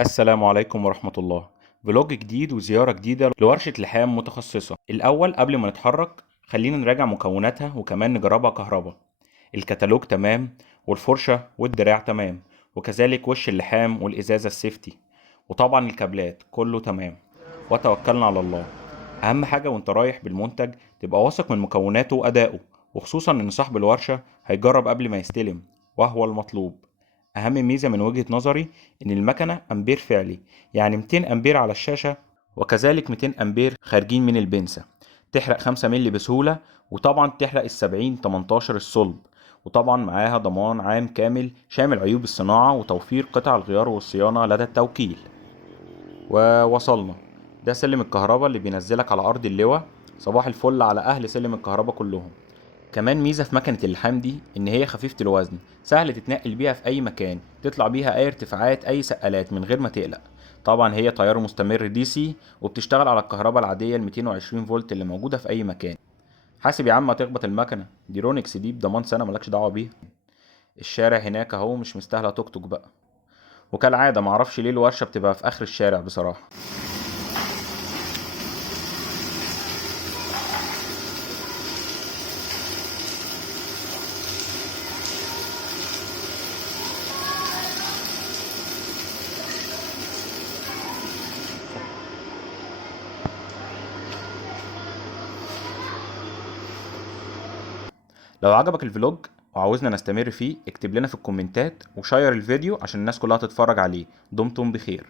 السلام عليكم ورحمة الله. فلوج جديد وزيارة جديدة لورشة لحام متخصصة. الأول قبل ما نتحرك خلينا نراجع مكوناتها وكمان نجربها كهرباء. الكتالوج تمام، والفرشة والدراع تمام، وكذلك وش اللحام والإزازة السيفتي، وطبعا الكابلات كله تمام. وتوكلنا على الله. أهم حاجة وانت رايح بالمنتج تبقى واثق من مكوناته وأدائه، وخصوصا إن صاحب الورشة هيجرب قبل ما يستلم، وهو المطلوب. أهم ميزة من وجهة نظري إن المكنة أمبير فعلي، يعني 200 أمبير على الشاشة، وكذلك 200 أمبير خارجين من البنسة. تحرق 5 مللي بسهولة، وطبعا تحرق ال70 18 الصلب. وطبعا معاها ضمان عام كامل شامل عيوب الصناعة وتوفير قطع الغيار والصيانة لدى التوكيل. ووصلنا. ده سلم الكهرباء اللي بينزلك على أرض اللواء. صباح الفل على أهل سلم الكهرباء كلهم. كمان ميزة في مكنة اللحام دي إن هي خفيفة الوزن، سهل تتنقل بيها في أي مكان، تطلع بيها أي ارتفاعات أي سقالات من غير ما تقلق. طبعا هي تيار مستمر دي سي، وبتشتغل على الكهرباء العادية ال 220 فولت اللي موجودة في أي مكان. حاسب يا عم ما تخبط المكنة دي، رونكس دي بضمان سنة ملكش دعوة بيها. الشارع هناك أهو مش مستاهلة توك توك بقى. وكالعادة معرفش ليه الورشة بتبقى في آخر الشارع بصراحة. لو عجبك الفلوج وعاوزنا نستمر فيه اكتب لنا في الكومنتات وشير الفيديو عشان الناس كلها تتفرج عليه. دمتم بخير.